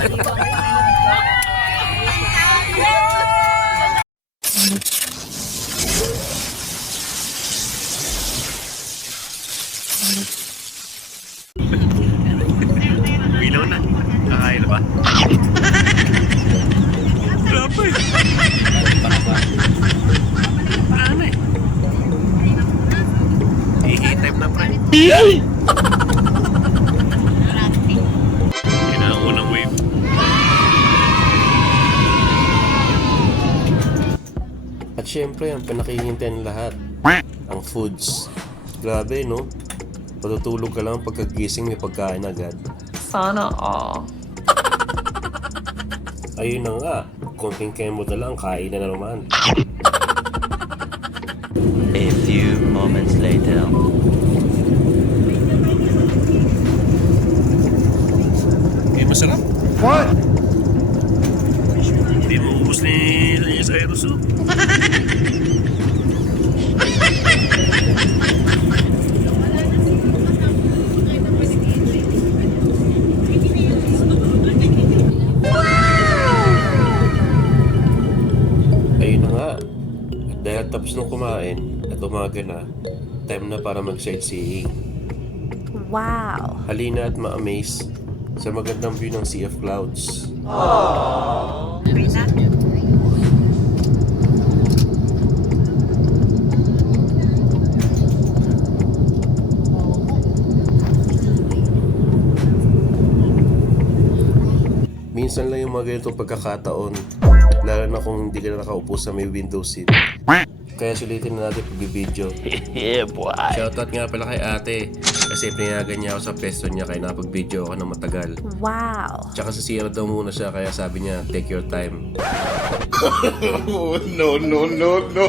Ilaw na. Kakain na ba? Wala pa eh. Wala na eh. Time na pre. Yun ang unang wave. At syempre, ang pinakihintayin lahat, ang foods. Grabe, no? Patutulog ka lang pagkagising may pagkain agad. Sana all. Ayun na nga, konting kemo na lang, kain na naman. A few moments later. Eh, masarap. What? Hindi mo ubus ni Cyrus. Ayun na nga. At dahil tapos nung kumain at umaga na, time na para mag-sightseeing. Wow! Halina at ma-amaze sa magandang view ng Sea of Clouds. Minsan lang yung mga ganitong pagkakataon, lalo na kung hindi ka na nakaupo sa may window seat. Kaya sulitin na natin pag-video. Yeah, boy. Shoutout nga pala kay ate, kasi pinayagan niya ako sa pesto niya kaya napag-video ako ng matagal. Wow! Tsaka sa Sierra daw muna siya kaya sabi niya, take your time. No, no, no, no.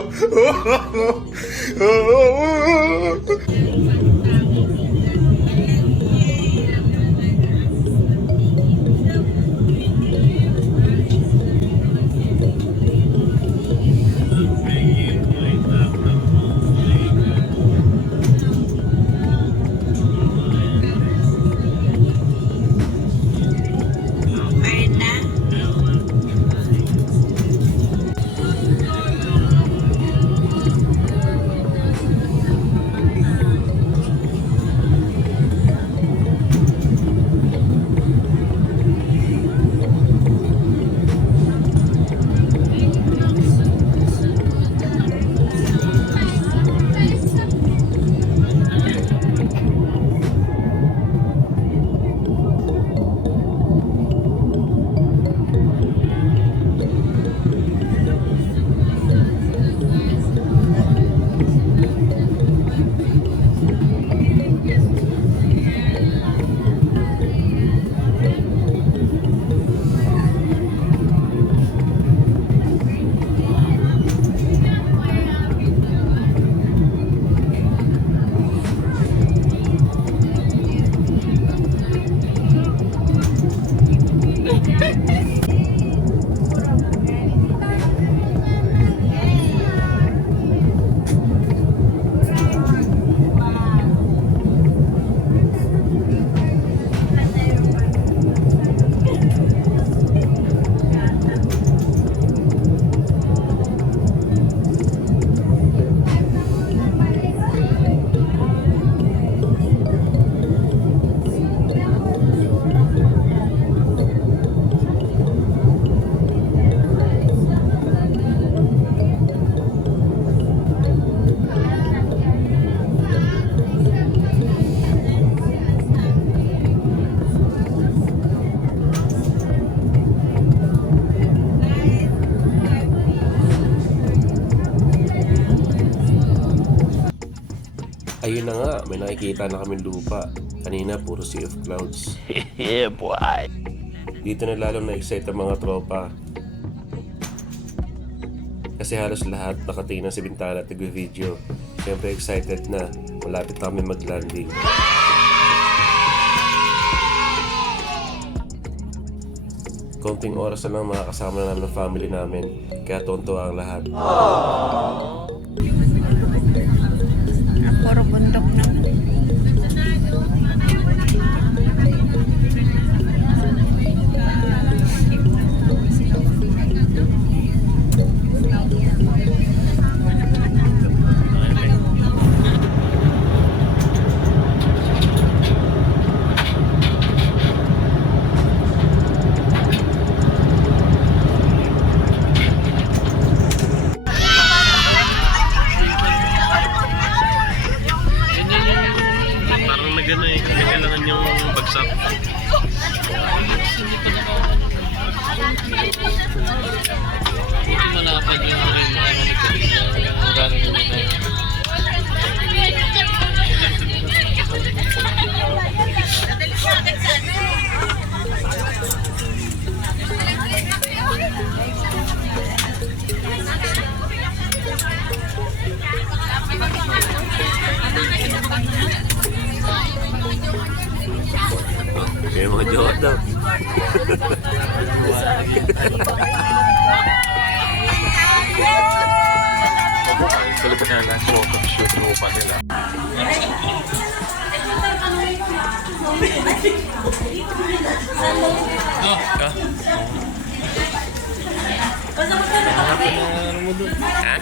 Ayun na nga, may nakikita na kaming lupa. Kanina, puro Sea of Clouds. Yeah, boy. Dito na lalo na-excite ang mga tropa. Kasi halos lahat nakatingin sa bintana at nag-video. Siyempre excited na, malapit na kami mag-landing. Konting oras na lang makakasama na namin ng family namin. Kaya tonto ang lahat. Puro bundok na. mga jowa daw. Palitan na lang photo shoot mo pa nila. Ha?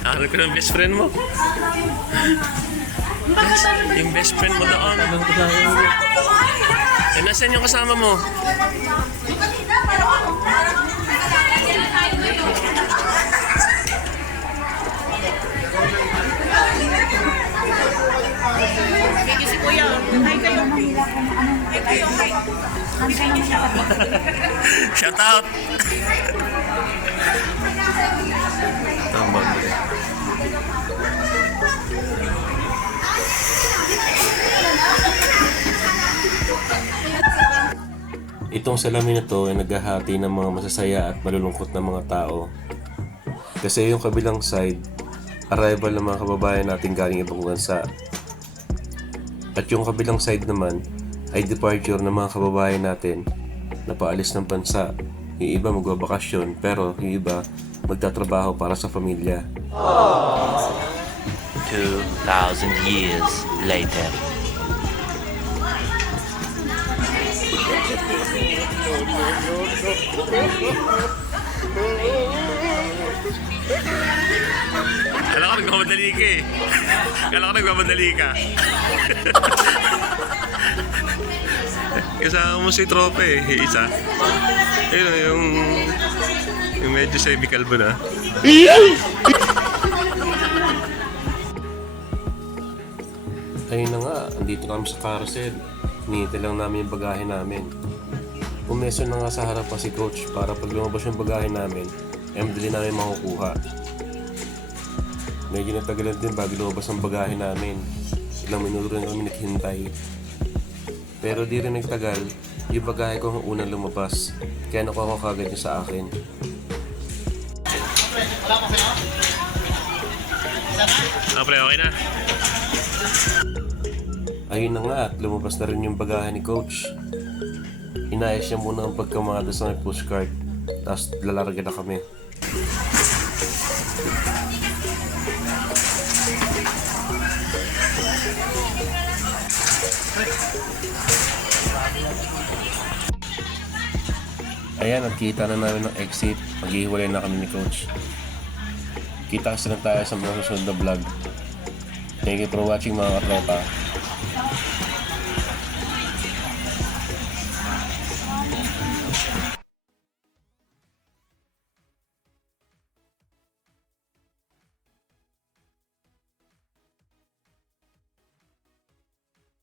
Akala ko ng best friend mo. Yung best friend mo doon. Eh, nasaan yung kasama mo? Shout out! Tama mo. Itong salamin na to ay naghahati ng mga masasaya at malulungkot na mga tao. Kasi yung kabilang side, arrival ng mga kababayan natin galing ibang bansa. At yung kabilang side naman ay departure ng mga kababayan natin na paalis ng bansa. Yung iba magbabakasyon pero yung iba magtatrabaho para sa pamilya. 2,000 years later. Kala ko nagmamadali ka eh. Kala ko nagmamadali ka. Kasama mo si tropa eh, isa. Ayun, yung medyo semi-kalbo na. Ayun na nga, andito kami sa carousel. Hinihintay lang namin yung bagahe namin. Pumeso na nga sa harapan si coach para pag lumabas yung bagahe namin, ay madali namin makukuha. Medyo natagalan din bago lumabas ang bagahe namin. Ilang minuto rin kami naghintay. Pero di rin nagtagal, yung bagahe ko ang unang lumabas. Kaya nakuha ko kagad niya sa akin. Pre, okay na? Ayun na nga at lumabas na rin yung bagahe ni coach. Inayos niya muna ang pagkamada sa may pushcart. Tapos lalarga na kami. Ayan, nagkita na namin ng exit. Maghihiwalay na kami ni coach. Kita kasi na tayo sa mga susunod na vlog. Thank you for watching mga katropa.